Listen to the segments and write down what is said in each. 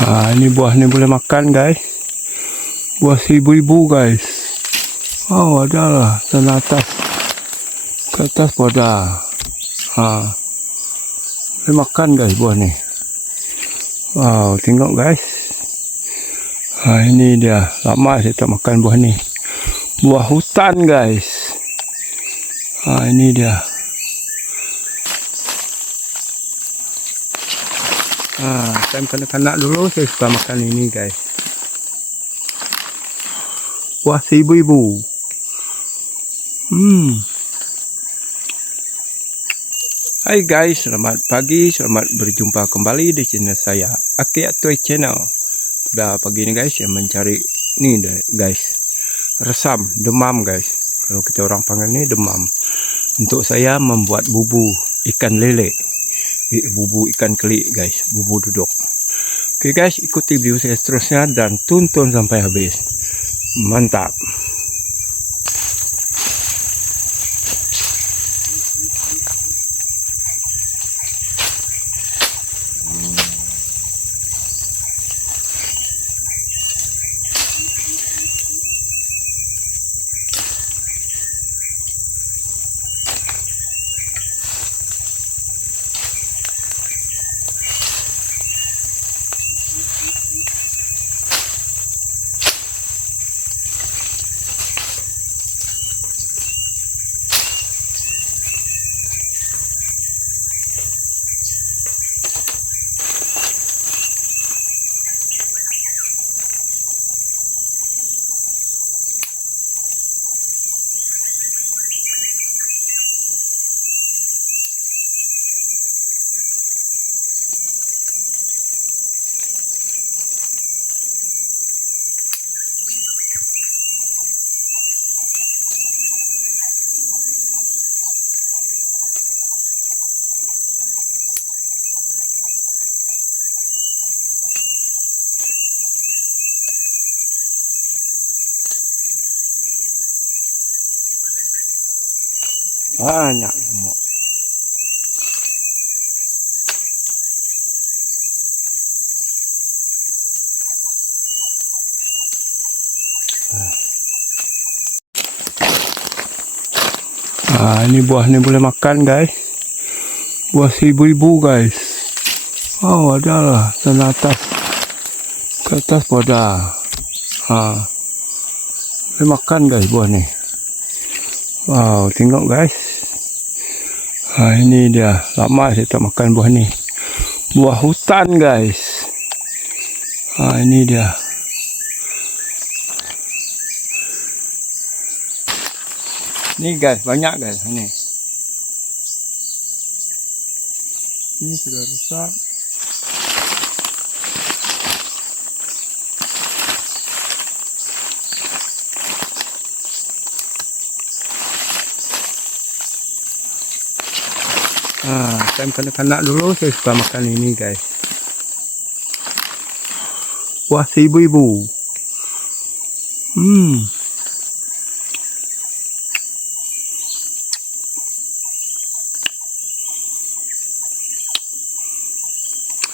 Ini buah ni boleh makan guys. Buah seribu-ribu guys. Oh ada lah sana atas. Ke atas pun ada. Boleh makan guys buah ni. Wow, tengok guys. Ini dia. Lama saya tak makan buah ni. Buah hutan guys. Ini dia. Time kanak-kanak dulu saya suka makan ini guys. Buah seribu-ribu. Hai guys, selamat pagi, selamat berjumpa kembali di channel saya, Aki Atoy Channel. Pada pagi ini guys, yang mencari ni guys, resam, demam guys. Kalau kita orang panggil ni demam. Untuk saya membuat bubu ikan lele, bubu ikan kelik guys, bubu duduk. Oke guys, ikuti video saya seterusnya dan tonton sampai habis. Mantap. Banyak semua. Ini buah ni boleh makan guys. Buah seribu-ribu guys. Oh ada lah sana atas. Ke atas pun ada. Boleh makan guys buah ni. Wow, tengok guys. Ini dia. Lama saya tak makan buah ni. Buah hutan guys. Ini dia. Ni guys, banyak guys. Ini sudah rusak. Time kanak-kanak dulu saya suka makan ini guys. Buah seribu-ribu.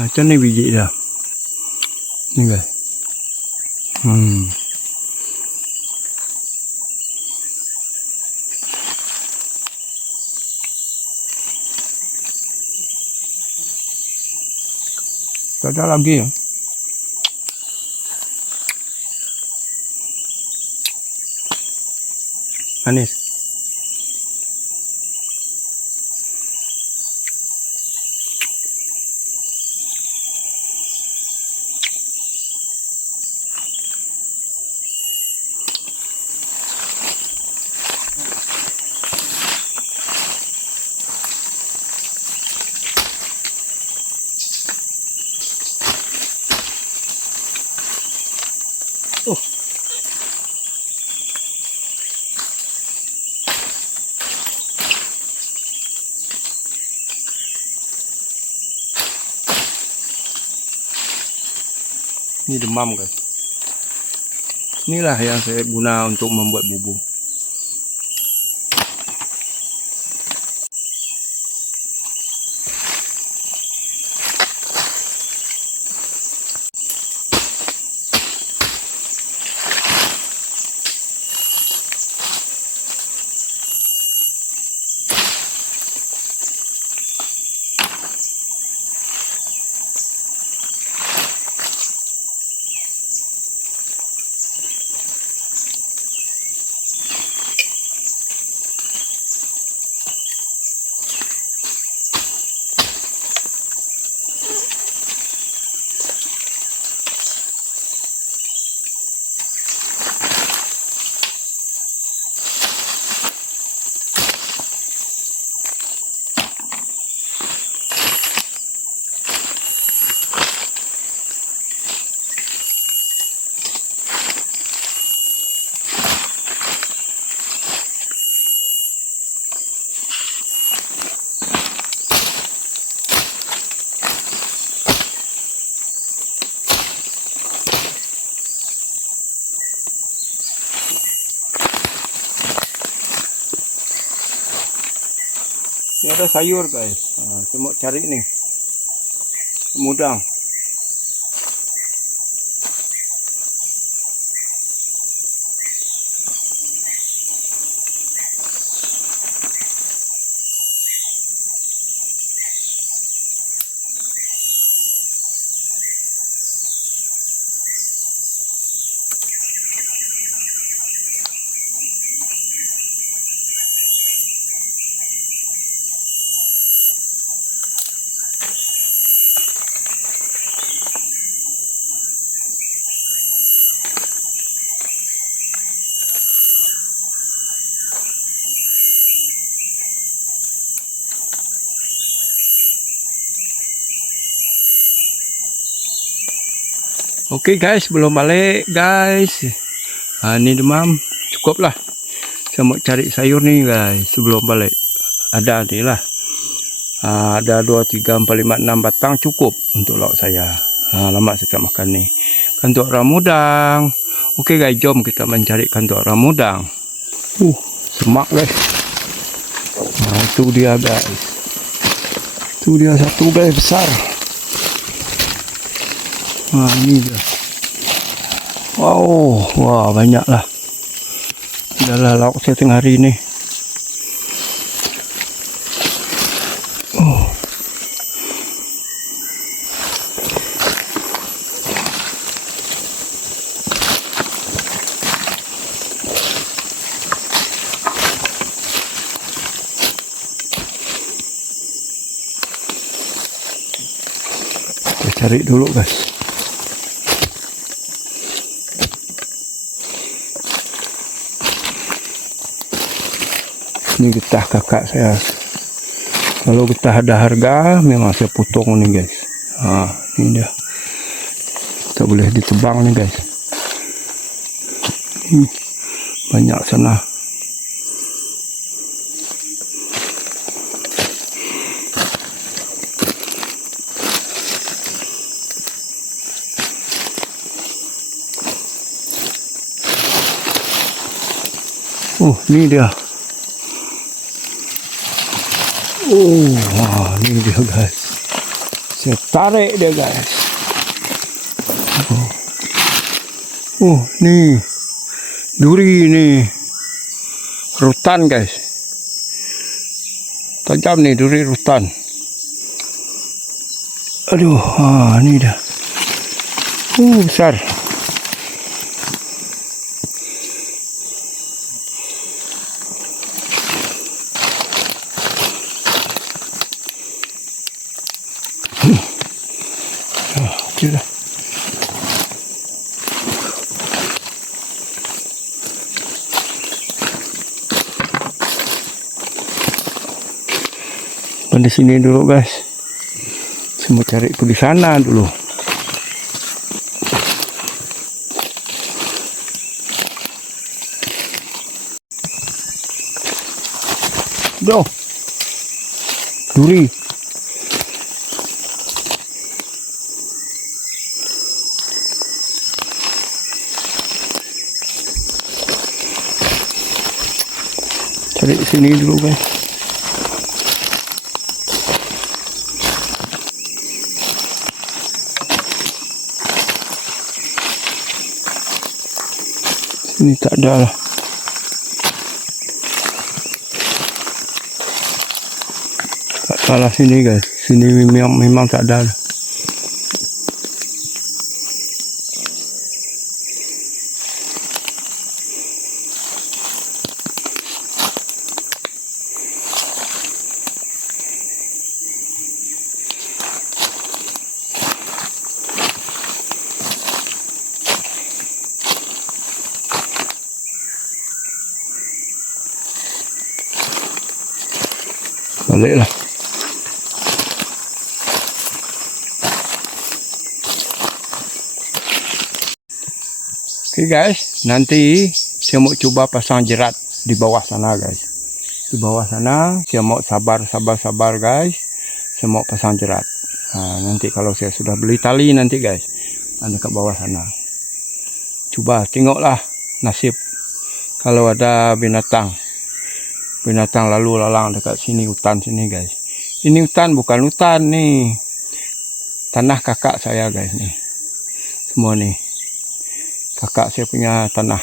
Macam ni biji dah. Ni guys. Tak ada lagi ya. Manis. Ini demam guys. Inilah yang saya guna untuk membuat bubu. Ini ada sayur guys. Saya mau cari nih. Semudang. Oke guys, belum balik guys. Ini demam, cukup lah. Saya mau cari sayur nih guys sebelum balik. Ada nih lah. Ada 2, 3, 4, 5, 6 batang cukup untuk lauk saya. Lama saya tak makan nih. Kantuk ramudang. Oke guys, jom kita mencari kantuk ramudang. Semak guys. Itu dia guys. Itu dia satu guys besar. Ini dia. Wow, wah banyak lah. Adalah lauk saya tengah hari ini. Kita cari dulu guys. Ini getah kakak saya. Kalau getah ada harga, memang saya potong nih guys. Ini dia. Tak boleh ditebang nih guys. Banyak sana. Ini dia. Wah, ini dia guys. Saya tarik dia guys. Nih. Duri nih. Rutan guys. Tajam nih duri rutan. Aduh, ini dia. Besar. Okey dah. Di sini dulu guys. Saya mau cari pergi sana dulu. Doh. Duri. Cari sini dulu guys. Sini tak ada lah. Tak salah sini guys. Sini memang tak ada lah. Baliklah. Oke guys, nanti saya mau coba pasang jerat di bawah sana guys. Di bawah sana saya mau sabar guys. Saya mau pasang jerat. Nanti kalau saya sudah beli tali nanti guys, ada ke bawah sana. Coba tengoklah nasib kalau ada binatang binatang lalu lalang dekat sini, hutan sini guys. Ini hutan bukan hutan nih, tanah kakak saya guys nih. Semua nih kakak saya punya tanah.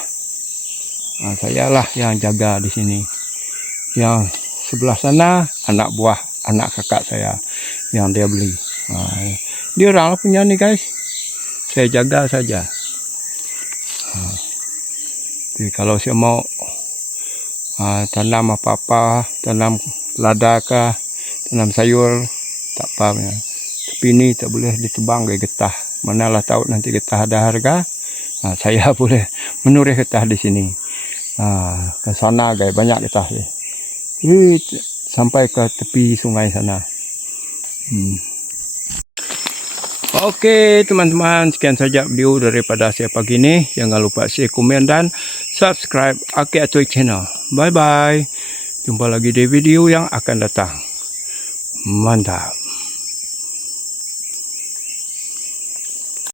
Nah, saya lah yang jaga di sini. Yang sebelah sana anak buah anak kakak saya yang dia beli. Nah, dia orang punya nih guys. Saya jaga saja. Jadi kalau saya mau tanam apa-apa, tanam lada kah, tanam sayur, tak apa. Tapi ini tak boleh ditebang ke getah. Manalah tahu nanti getah ada harga. Saya boleh menurih getah di sini. Ke sana guys, banyak getah ni. Sampai ke tepi sungai sana. Oke teman-teman, sekian saja video daripada saya pagi ini. Jangan lupa share, komen dan subscribe Aki Atoy Channel. Bye bye. Jumpa lagi di video yang akan datang. Mantap.